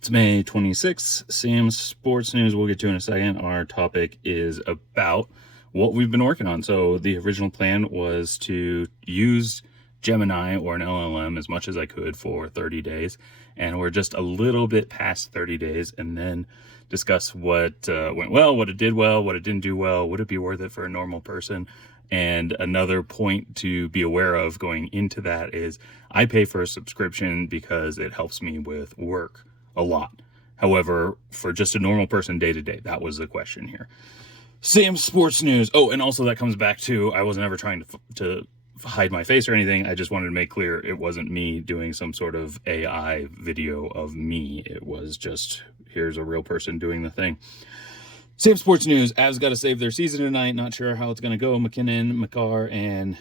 It's May 26th. Sam's Sports News we'll get to in a second. Our topic is about what we've been working on. So the original plan was to use Gemini or an LLM as much as I could for 30 days. And we're just a little bit past 30 days, and then discuss what went well, what it did well, what it didn't do well, would it be worth it for a normal person. And another point to be aware of going into that is I pay for a subscription because it helps me with work a lot. However, for just a normal person day to day, that was the question here. Sam's Sports News. Oh, and also that comes back to, I wasn't ever trying to hide my face or anything. I just wanted to make clear it wasn't me doing some sort of AI video of me. It was just, here's a real person doing the thing. Sam's Sports News. Avs got to save their season tonight. Not sure how it's going to go. McKinnon, Makar, and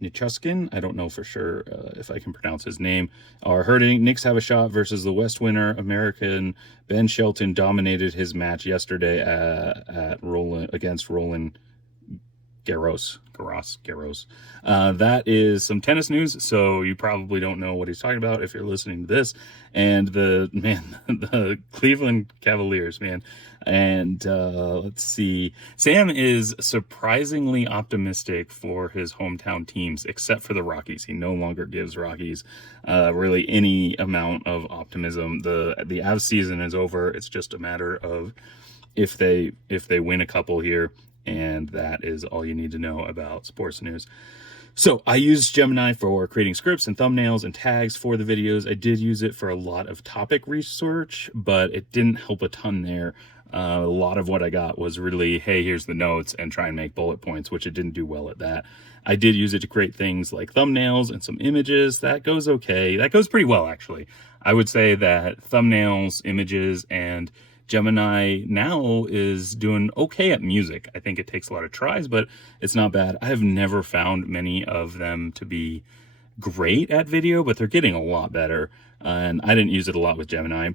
Nichushkin, I don't know for sure if I can pronounce his name, are hurting. Knicks have a shot versus the West winner. American Ben Shelton dominated his match yesterday against Roland Garros. That is some tennis news, so you probably don't know what he's talking about if you're listening to this. And the Cleveland Cavaliers, man. And let's see. Sam is surprisingly optimistic for his hometown teams, except for the Rockies. He no longer gives Rockies really any amount of optimism. The Avs season is over. It's just a matter of if they win a couple here. And that is all you need to know about sports news. So I used Gemini for creating scripts and thumbnails and tags for the videos. I did use it for a lot of topic research, but it didn't help a ton there. A lot of what I got was really, hey, here's the notes, and try and make bullet points, which it didn't do well at that. I did use it to create things like thumbnails and some images. That goes okay. That goes pretty well, actually. I would say that thumbnails, images, and Gemini now is doing okay at music. I think it takes a lot of tries, but it's not bad. I have never found many of them to be great at video, but they're getting a lot better. And I didn't use it a lot with Gemini.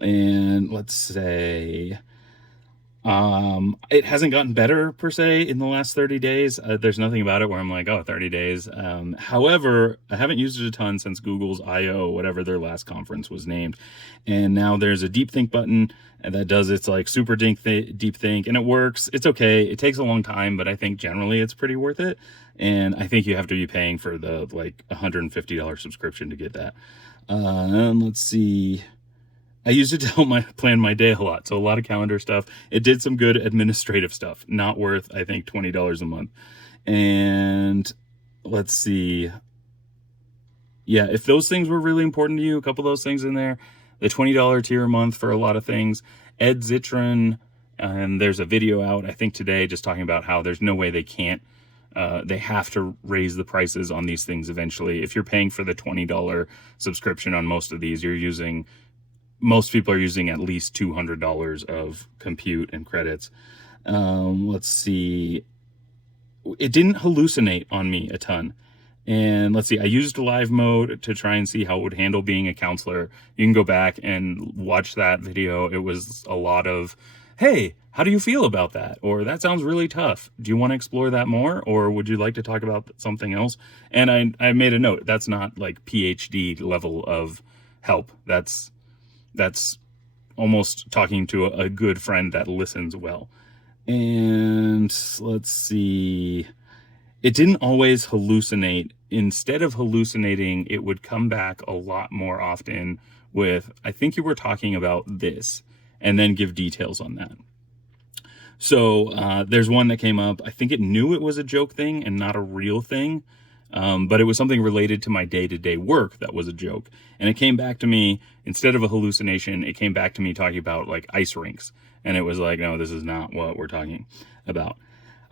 And let's say it hasn't gotten better per se in the last 30 days. There's nothing about it where I'm like, oh, 30 days. However, I haven't used it a ton since Google's I.O., whatever their last conference was named. And now there's a deep think button that does its like super deep think, and it works. It's okay. It takes a long time, but I think generally it's pretty worth it. And I think you have to be paying for the like $150 subscription to get that. And let's see. I used it to help plan my day a lot. So a lot of calendar stuff. It did some good administrative stuff. Not worth, I think, $20 a month. And let's see. Yeah, if those things were really important to you, a couple of those things in there. The $20 tier a month for a lot of things. Ed Zitron, and there's a video out, I think today, just talking about how there's no way they can't. They have to raise the prices on these things eventually. If you're paying for the $20 subscription on most of these, most people are using at least $200 of compute and credits. Let's see. It didn't hallucinate on me a ton. And let's see, I used live mode to try and see how it would handle being a counselor. You can go back and watch that video. It was a lot of, hey, how do you feel about that? Or that sounds really tough. Do you want to explore that more? Or would you like to talk about something else? And I made a note. That's not like PhD level of help. That's almost talking to a good friend that listens well. And let's see. It didn't always hallucinate. Instead of hallucinating, it would come back a lot more often with, I think you were talking about this, and then give details on that. So there's one that came up. I think it knew it was a joke thing and not a real thing. But it was something related to my day-to-day work that was a joke. And it came back to me, instead of a hallucination, it came back to me talking about like ice rinks. And it was like, no, this is not what we're talking about.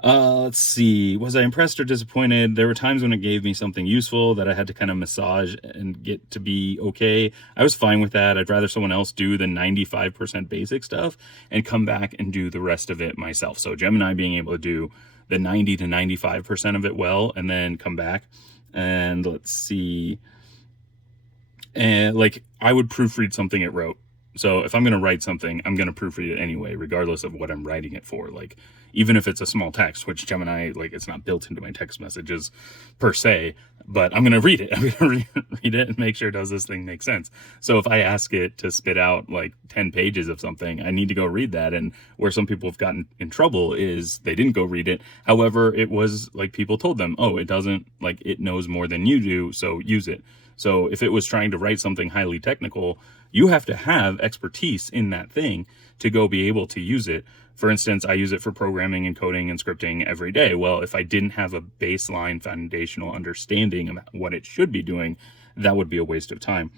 Let's see. Was I impressed or disappointed? There were times when it gave me something useful that I had to kind of massage and get to be okay. I was fine with that. I'd rather someone else do the 95% basic stuff and come back and do the rest of it myself. So Gemini being able to do the 90 to 95% of it well, and then come back. And let's see. And like I would proofread something it wrote So if I'm going to write something, I'm going to proofread it anyway, regardless of what I'm writing it for. Like, even if it's a small text, which Gemini, like, it's not built into my text messages per se, but I'm going to read it. I'm going to read it and make sure, does this thing make sense? So if I ask it to spit out like 10 pages of something, I need to go read that. And where some people have gotten in trouble is they didn't go read it. However, it was like people told them, oh, it doesn't, like, it knows more than you do, so use it. So if it was trying to write something highly technical, you have to have expertise in that thing to go be able to use it. For instance, I use it for programming and coding and scripting every day. Well, if I didn't have a baseline foundational understanding of what it should be doing, that would be a waste of time.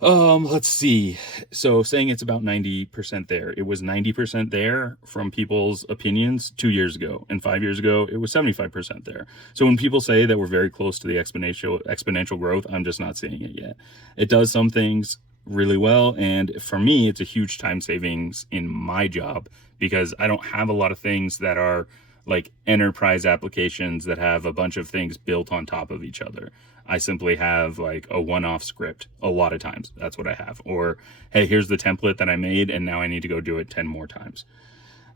Let's see. So saying it's about 90% there. It was 90% there from people's opinions 2 years ago, and 5 years ago, it was 75% there. So when people say that we're very close to the exponential growth, I'm just not seeing it yet. It does some things really well, and for me, it's a huge time savings in my job because I don't have a lot of things that are like enterprise applications that have a bunch of things built on top of each other. I simply have like a one-off script a lot of times. That's what I have. Or, hey, here's the template that I made and now I need to go do it 10 more times.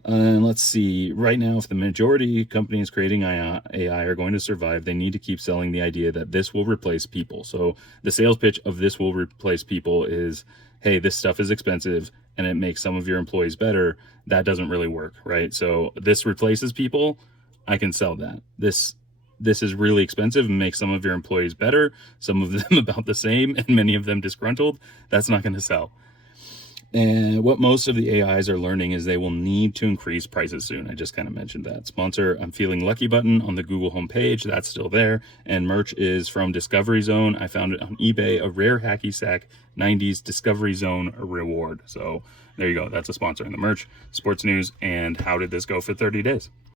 And let's see, right now, if the majority companies creating AI are going to survive, they need to keep selling the idea that this will replace people. So the sales pitch of this will replace people is, hey, this stuff is expensive and it makes some of your employees better. That doesn't really work, right? So this replaces people. I can sell that. This is really expensive and makes some of your employees better, some of them about the same, and many of them disgruntled. That's not going to sell. And what most of the AIs are learning is they will need to increase prices soon. I just kind of mentioned that. Sponsor I'm Feeling Lucky button on the Google homepage. That's still there. And merch is from Discovery Zone. I found it on eBay, a rare hacky sack 90s Discovery Zone reward. So there you go. That's a sponsor in the merch, sports news, and how did this go for 30 days?